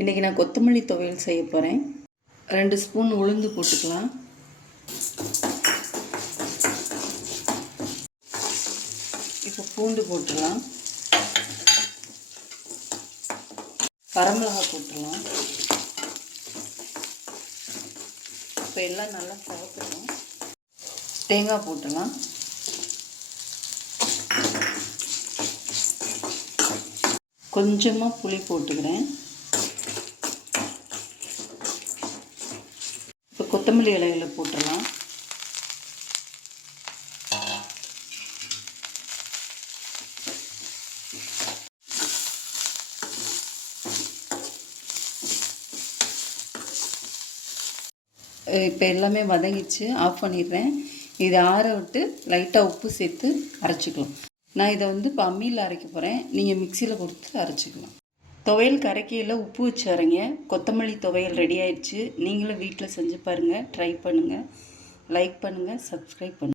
இன்றைக்கி நான் கொத்தமல்லி துவையல் செய்ய போகிறேன். 2 ஸ்பூன் உளுந்து போட்டுக்கலாம். இப்போ பூண்டு போட்டுடலாம். வரமிளகாய் போட்டுடலாம். இப்போ எல்லாம் நல்லா சவக்கட்டும். தேங்காய் போட்டுடலாம். கொஞ்சமாக புளி போட்டுக்கிறேன். இப்போ கொத்தமல்லி இலைகளை போட்டுடலாம். இப்போ எல்லாமே வதங்கிச்சு, ஆஃப் பண்ணிடுறேன். இதை ஆற விட்டு லைட்டாக உப்பு சேர்த்து அரைச்சிக்கலாம். நான் இதை இப்போ அம்மியில் அரைக்க போகிறேன். நீங்கள் மிக்சியில் கொடுத்து அரைச்சிக்கலாம். துவையல் கரைக்கையில் உப்பு வச்சு அரைங்க. கொத்தமல்லி துவையல் ரெடி ஆயிடுச்சு. நீங்களும் வீட்டில் செஞ்சு பாருங்கள், ட்ரை பண்ணுங்கள், லைக் பண்ணுங்கள், சப்ஸ்கிரைப் பண்ணுங்கள்.